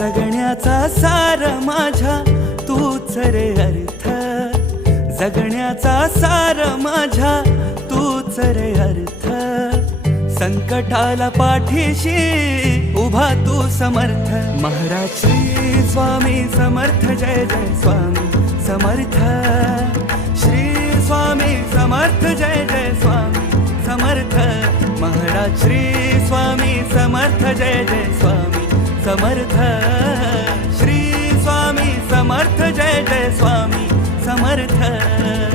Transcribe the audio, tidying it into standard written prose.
जगण्याचा सार माझ्या तूच रे अर्थ, जगण्याचा सार माझ्या तूच रे अर्थ. संकटाला पाठीशी उभा तू समर्थ. महाराज श्री स्वामी समर्थ, जय जय स्वामी समर्थ. श्री स्वामी समर्थ, जय जय स्वामी समर्थ. महाराज श्री स्वामी समर्थ, जय जय स्वामी समर्थ. श्री स्वामी समर्थ, जय जय स्वामी समर्थ.